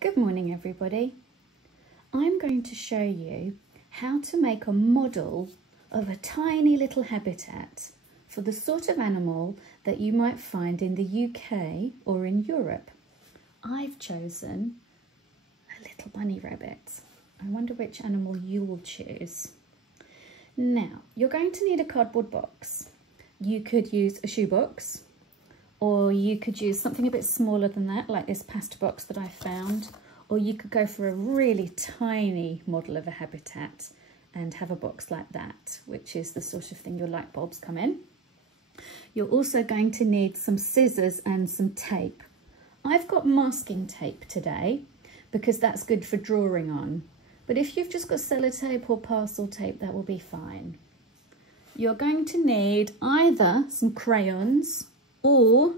Good morning everybody. I'm going to show you how to make a model of a tiny little habitat for the sort of animal that you might find in the UK or in Europe. I've chosen a little bunny rabbit. I wonder which animal you will choose. Now, you're going to need a cardboard box. You could use a shoebox, or you could use something a bit smaller than that, like this pasta box that I found, or you could go for a really tiny model of a habitat and have a box like that, which is the sort of thing your light bulbs come in. You're also going to need some scissors and some tape. I've got masking tape today because that's good for drawing on, but if you've just got sellotape or parcel tape, that will be fine. You're going to need either some crayons or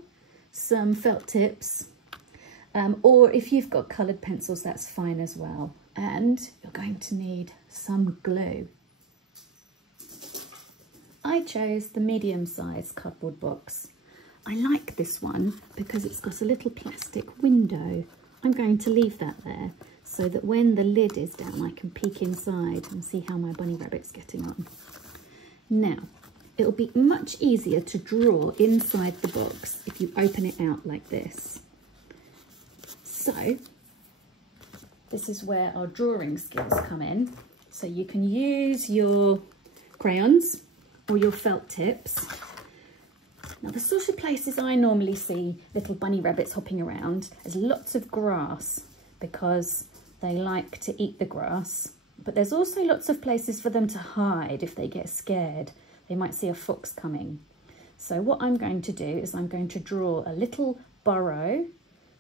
some felt tips, or if you've got coloured pencils, that's fine as well. And you're going to need some glue. I chose the medium-sized cardboard box. I like this one because it's got a little plastic window. I'm going to leave that there so that when the lid is down, I can peek inside and see how my bunny rabbit's getting on. Now, it'll be much easier to draw inside the box if you open it out like this. So, this is where our drawing skills come in. So you can use your crayons or your felt tips. Now, the sort of places I normally see little bunny rabbits hopping around is lots of grass because they like to eat the grass. But there's also lots of places for them to hide if they get scared. They might see a fox coming. So what I'm going to do is I'm going to draw a little burrow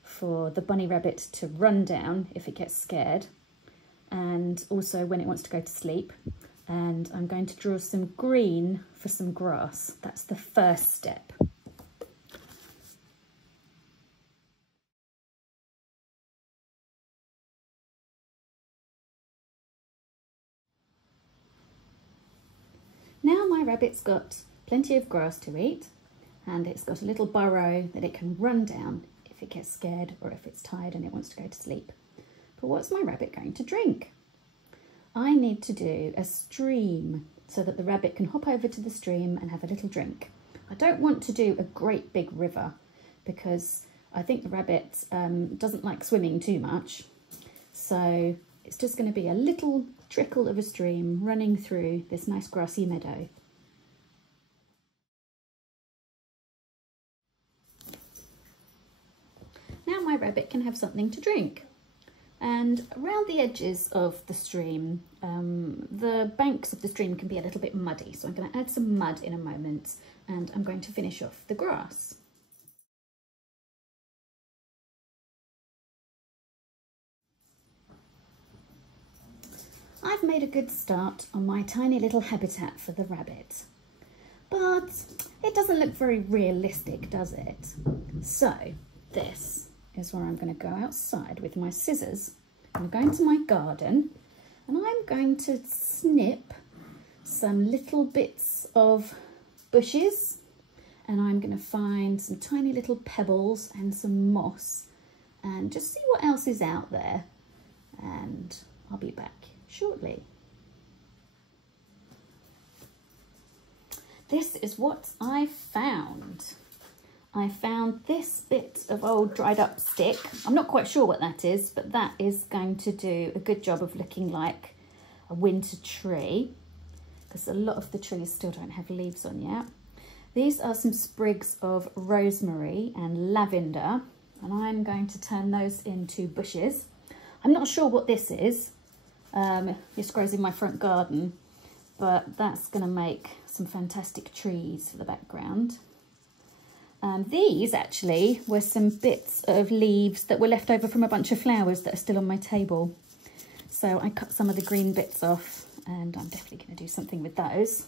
for the bunny rabbit to run down if it gets scared, and also when it wants to go to sleep. And I'm going to draw some green for some grass. That's the first step. Now my rabbit's got plenty of grass to eat, and it's got a little burrow that it can run down if it gets scared or if it's tired and it wants to go to sleep. But what's my rabbit going to drink? I need to do a stream so that the rabbit can hop over to the stream and have a little drink. I don't want to do a great big river because I think the rabbit doesn't like swimming too much. So it's just going to be a little trickle of a stream running through this nice grassy meadow. Now my rabbit can have something to drink. And around the edges of the stream, the banks of the stream can be a little bit muddy. So I'm going to add some mud in a moment, and I'm going to finish off the grass. I've made a good start on my tiny little habitat for the rabbit, but it doesn't look very realistic, does it? So this is where I'm going to go outside with my scissors. I'm going to my garden and I'm going to snip some little bits of bushes, and I'm going to find some tiny little pebbles and some moss and just see what else is out there, and I'll be back shortly. This is what I found. I found this bit of old dried up stick. I'm not quite sure what that is, but that is going to do a good job of looking like a winter tree, because a lot of the trees still don't have leaves on yet. These are some sprigs of rosemary and lavender, and I'm going to turn those into bushes. I'm not sure what this is. This grows in my front garden, but that's going to make some fantastic trees for the background. These actually were some bits of leaves that were left over from a bunch of flowers that are still on my table. So I cut some of the green bits off, and I'm definitely going to do something with those.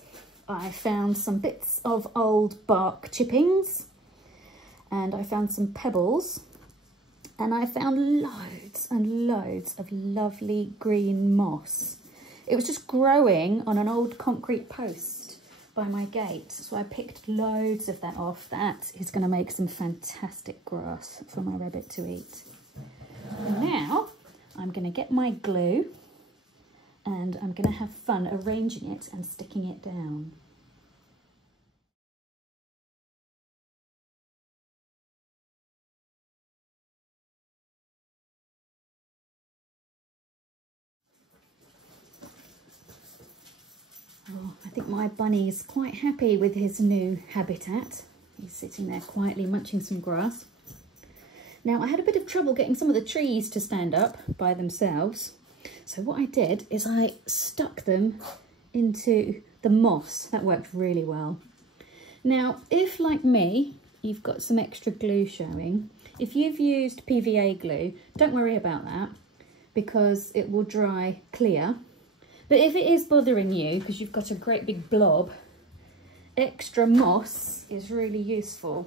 I found some bits of old bark chippings, and I found some pebbles, and I found loads and loads of lovely green moss. It was just growing on an old concrete post by my gate, so I picked loads of that off. That is going to make some fantastic grass for my rabbit to eat. Now I'm going to get my glue and I'm going to have fun arranging it and sticking it down. Oh, I think my bunny is quite happy with his new habitat. He's sitting there quietly munching some grass. Now, I had a bit of trouble getting some of the trees to stand up by themselves. So what I did is I stuck them into the moss. That worked really well. Now, if like me, you've got some extra glue showing, if you've used PVA glue, don't worry about that because it will dry clear. But if it is bothering you because you've got a great big blob, extra moss is really useful.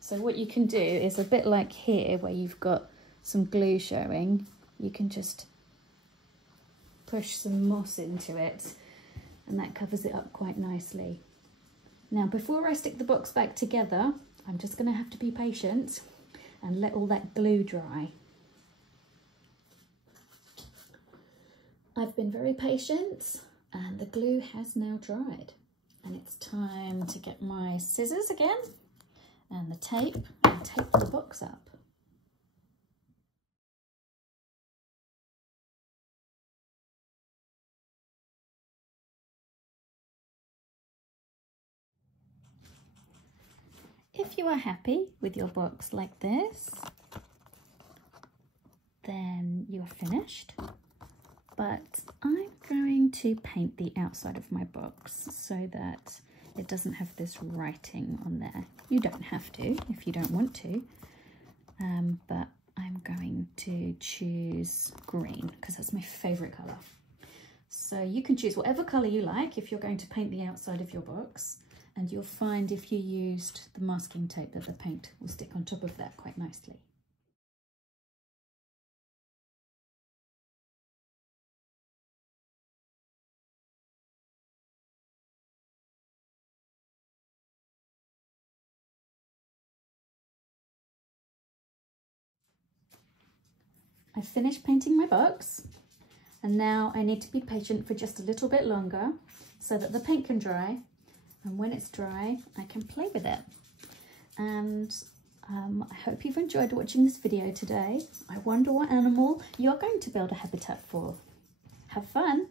So what you can do is a bit like here where you've got some glue showing, you can just push some moss into it and that covers it up quite nicely. Now before I stick the box back together, I'm just going to have to be patient and let all that glue dry. I've been very patient and the glue has now dried. And it's time to get my scissors again and the tape and tape the box up. If you are happy with your box like this, then you are finished. But I'm going to paint the outside of my box so that it doesn't have this writing on there. You don't have to if you don't want to, but I'm going to choose green because that's my favourite colour. So you can choose whatever colour you like if you're going to paint the outside of your box, and you'll find if you used the masking tape that the paint will stick on top of that quite nicely. I've finished painting my box and now I need to be patient for just a little bit longer so that the paint can dry, and when it's dry I can play with it. And I hope you've enjoyed watching this video today. I wonder what animal you're going to build a habitat for. Have fun!